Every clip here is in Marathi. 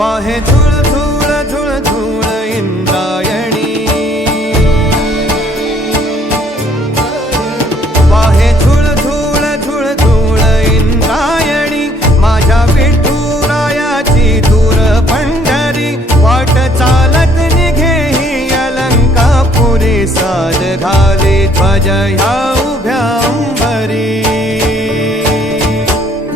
वाहे धूळ धूळ धूळ धूळ इंद्रायणी, वाहे धूळ धूळ धूळ धूळ इंद्रायणी, माझ्या विठुरायाची दूर पंढरी, वाट चालत निघे ही अलंकापुरी, साज घाली ध्वज ह्या उभ्या अंबरी,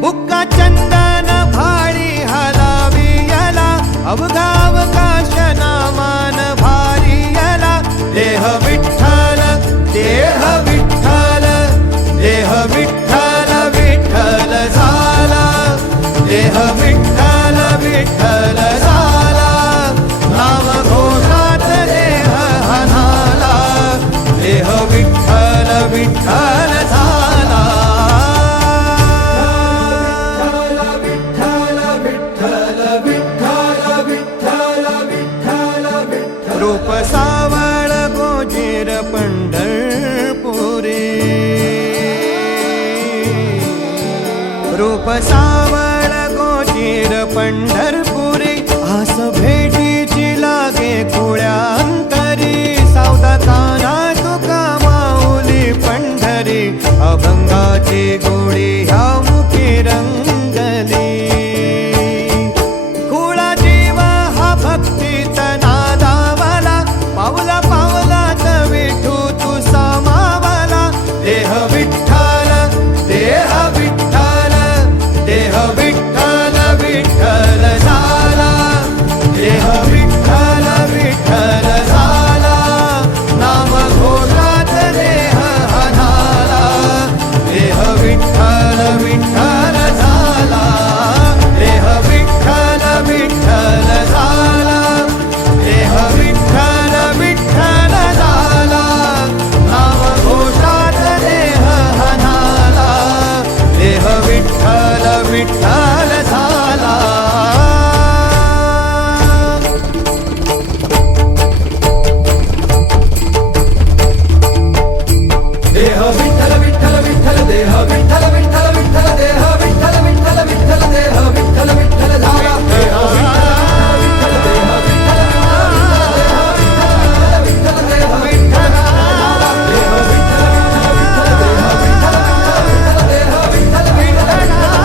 बुक्का चंदन भारी हलावी याला, अवघावकाश नामान भारी याला, देह विठ्ठल देह विठ्ठल देह विठ्ठल विठ्ठल झाला, देह विठ्ठल विठ्ठल झाला, नाम घोषात देह हनाला, देह विठ्ठल विठ्ठल झाला, रूप सावळ गोजीर पंढरपुरी, रूप सावळ गोजीर पंढरपुरी, आस भेटीची लागे खुळ्या अंतरी, सावता काना तुका माऊली पंढरी, अभंगाची गोडी ह्या मुखी रंगली, खुळा जीव हा भक्तीचा नादावाला, पावला पावलात विठू तू सामावाला, देह विठ्ठल देह विठ्ठल देह विठ्ठल विठ्ठल झाला, देह विठ्ठल विठ्ठल झाला, नाम घोषात देह हनाला, देह विठ्ठल विठ्ठल झाला, देह विठ्ठल विठ्ठल झाला, देह विठ्ठल विठ्ठल झाला, नाम घोषात देह हनाला, देह विठ्ठल विठ्ठल झाला, देह विठ्ठल विठ्ठल विठ्ठल देह विठ्ठल विठ्ठल विठ्ठल देह विठ्ठल विठ्ठल विठ्ठल देह विठ्ठल विठ्ठल झाला, देह विठ्ठल देह विठ्ठल विठ्ठल विठ्ठल देह विठ्ठल झाला, देह विठ्ठल विठ्ठल देह विठ्ठल विठ्ठल विठ्ठल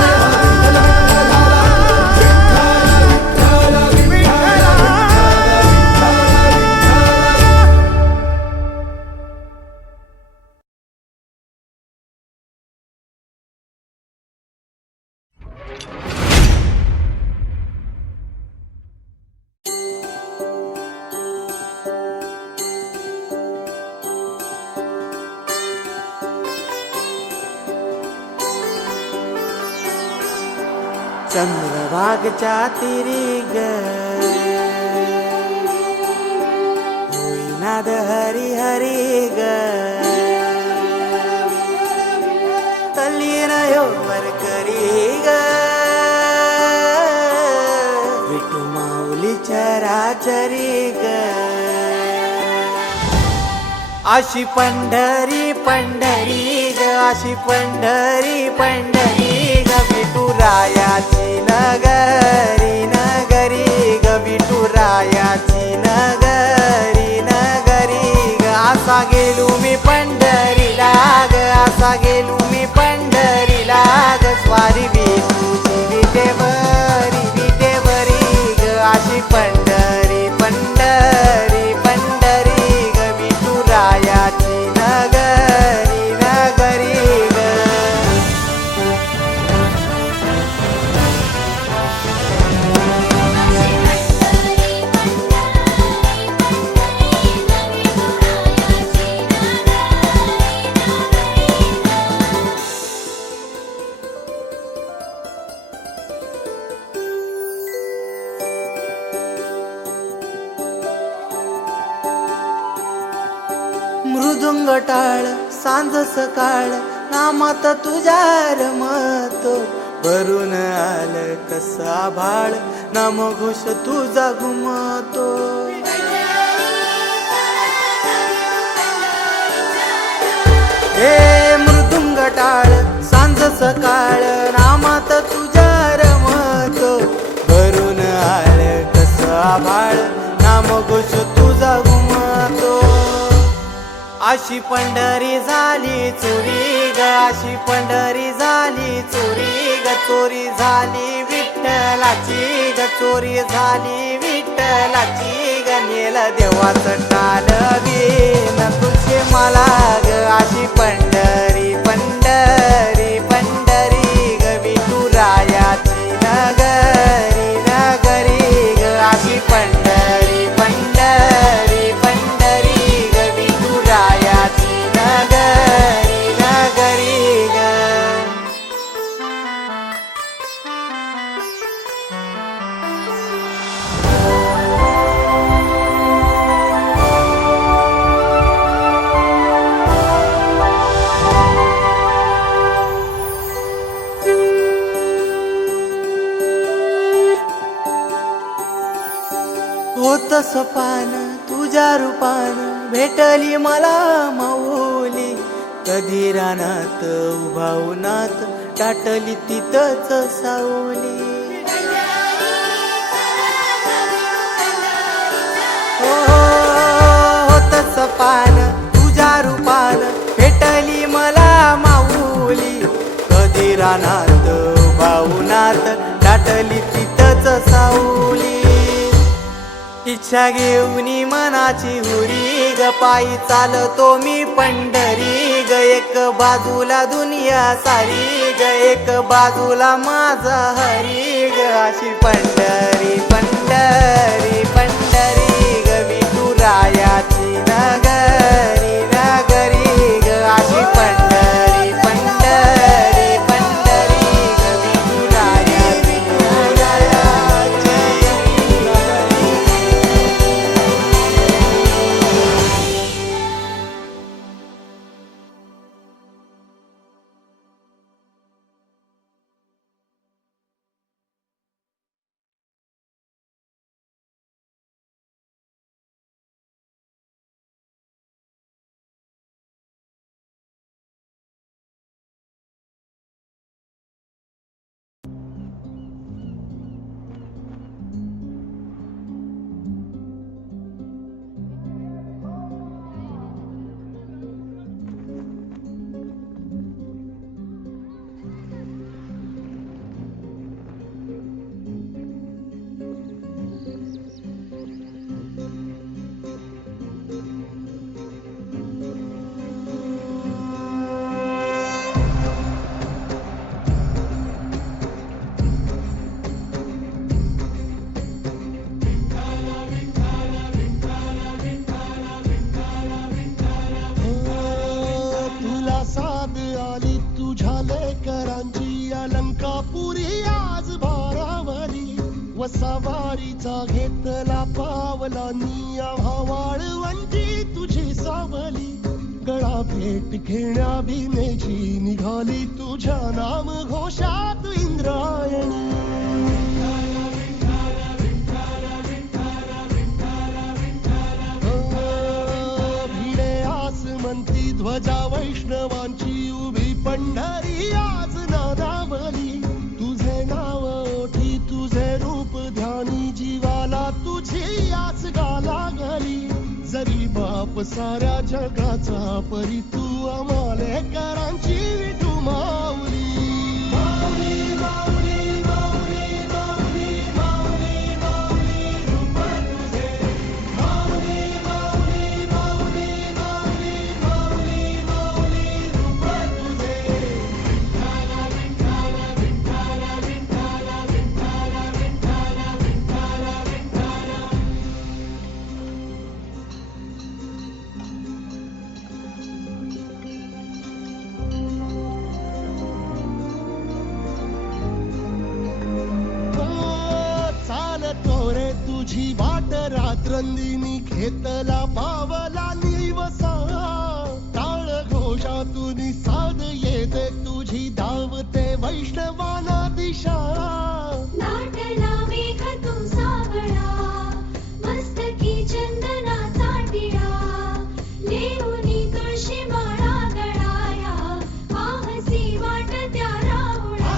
चंद्रभागच्या तिरी ग होईनाद हरी हरी ग, तल्लीन वर करी ग, विठू माऊली चराचरी ग, अशी पंढरी पंढरी ग, अशी पंढरी पंढरी ग, विठुरायाची नगरी नगरी ग, विठुरायाची नगरी नगरी ग, असा गेलो मी पंढरीला ग, असा गेलो मी पंढरीला ग, स्वारी विठूची विटेवरी ग, अशी पंढरी पंढरी पंढरी ग, विठुरायाची नगरी नगरी ग, मृदुंग टाळ सांज सकाळ, नामात तुझ्या रमतो, भरून आलं कसा आभाळ, नाम घोष तुझा घुमतो, हे मृदुंग टाळ सांज सकाळ, नामात तुझ्या रमतो, भरून आलं घोष तुझा घुमतो. अशी पंढरी झाली चोरी ग, अशी पंढरी झाली चोरी ग, चोरी झाली विठ्ठलाची ग, चोरी झाली विठ्ठलाची ग, नेल देवाचं टाळवीन तुझे मला ग. अशी पंढरी पंढरी पंढरी ग, विठुरायाची नगरी नगरी ग. अशी पंढरी पंढरी पंढरी ग, विठुरायाची नगरी नगरी ग. होतस पान तुझ्या रूपान भेटली मला माऊली. कधी रानात उभा उन्हात टाटली तिथंच सावली. हो होतस पान तुझ्या रूपान भेटली मला माऊली. कधी रानात उभा उन्हात टाटली तिथंच सावली. इच्छा घेऊनी मनाची हुरी ग, पायी चालतो मी पंढरी ग. एक बाजूला दुनिया सारी ग, एक बाजूला माझा हरी ग. अशी पंढरी पंढरी पंढरी ग, विठुरायाची नगरी नगरी ग. अशी पंढरी पंढरी पंढरी ग, विठुरायाची नगरी. वसावारीचा घेतला पावला निया वाळवंटी तुझी सावली. गळा भेट घेण्या भीमेची निघाली तुझ्या नाम घोषात इंद्रायणी. भिडे आसमंती ध्वजा वैष्णवांची उभी पंढरी आज नादावली. तुझे नाव ओठी तुझे रूप ध्यानी जीवाला तुझी आस गाला गली. जरी बाप साऱ्या जगाचा परी तू आम्हाले करांची विठू माऊली. माऊली माऊली माऊली माऊली माऊली माऊली रूप तुझे. माऊली माऊली माऊली माऊली माऊली माऊली रूप तुझे. विठ्ठला विठ्ठला विठ्ठला विठ्ठला विठ्ठला विठ्ठला विठ्ठला विठ्ठला. चालतो रे तुझी वाट रात्रंदिनी घेतला पावला निवसा. टाळ घोषातून साध येते तुझी धावते वैष्णवाना दिशा. नाटला मेघ तू सावळा, मस्तकी चंदनाचा टिळा. लेऊनी तुळशी माळा गळाया, पाहसी वाट त्या राहुळा.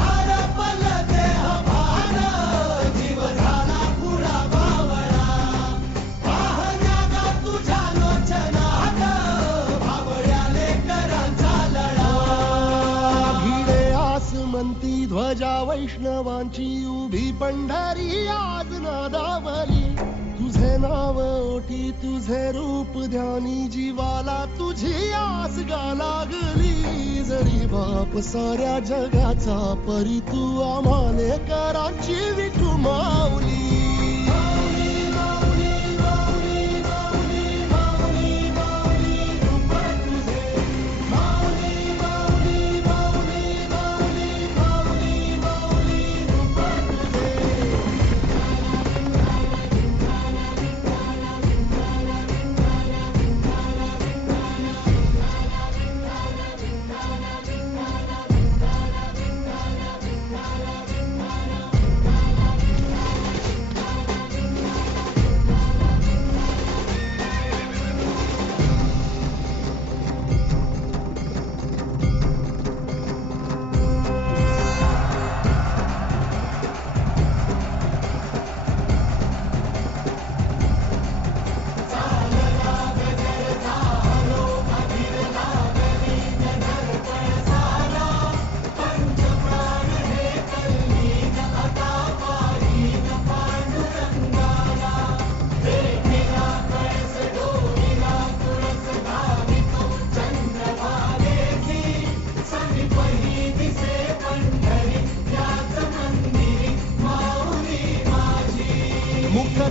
हरपल देह भान, जीव झाला खुळा बावळा. सगळ्या वैष्णवांची उभी पंढरी आज नादावली. तुझे नाव ओठी तुझे रूप ध्यानी जीवाला तुझी आस गा लागली. जरी बाप साऱ्या जगाचा परी तू आम्हाले कराची विठू माऊली.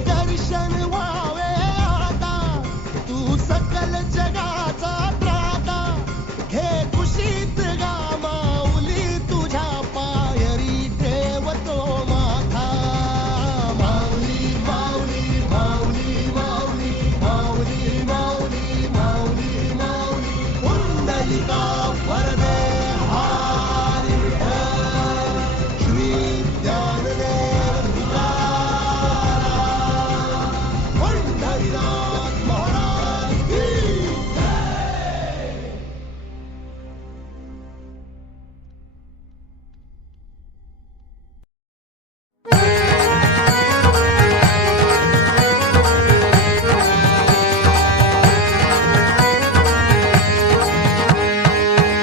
दर्शन व्हावे आता तू सकल जगाचा त्राता. घे कुशीत गा माऊली तुझ्या पायरी ठेवतो माथा. माऊली माऊली माऊली माऊली माऊली माऊली माऊली माऊली पुंडलिका वरदे हरी विठ्ठल. श्री ज्ञानदेव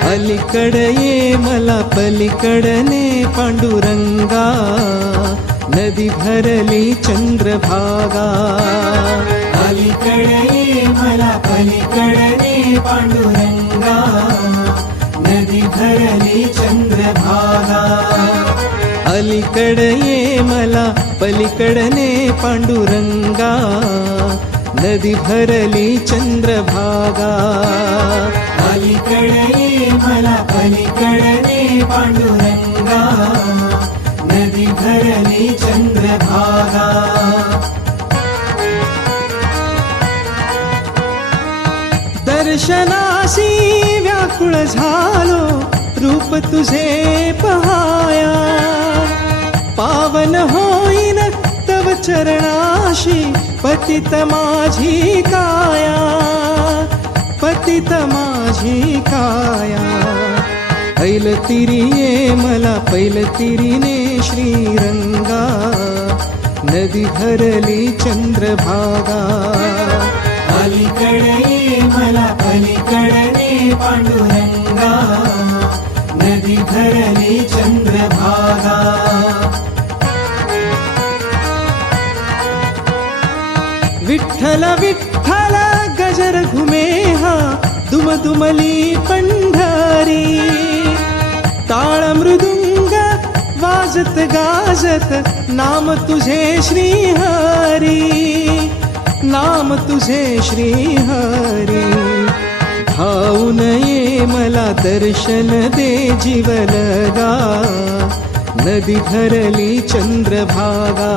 अलीकडे ये मला पलीकडने पांडुरंगा. नदी भरली चंद्रभागा. अलीकडे ये मला पलीकडने पांडुरंगा. नदी भरली चंद्रभागा. अलीकडे ये मला पलीकडने पांडुरंगा. नदी भरली चंद्रभागा. अलीकडे ये मला पलीकडने पांडुरंगा. नदी भरली चंद्रभागा. दर्शनासी व्याकुळ झालो रूप तुझे पहाया. पावन होईन तव चरणाशी पतित माझी काया. पतित माझी काया. ऐलतिरी ये मला पैलतिरीने श्रीरंगा. नदी भरली चंद्रभागा. अलीकडे ये मला पलीकडने पांडुरंगा. नदी भरली चंद्रभागा. विठ्ठल विठ्ठल गजर घुमे हा दुमदुमली पंढरी. टाळ मृदुंग वाजत गाजत नाम तुझे श्रीहरी. नाम तुझे श्रीहरी. धावून ये मला दर्शन दे जीवलगा. नदी भरली चंद्रभागा.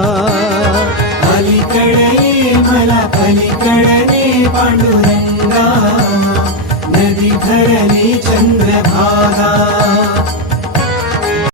अलीकडे ये मला पलीकडने पांडुरंगा. नदी भरली चंद्रभागा.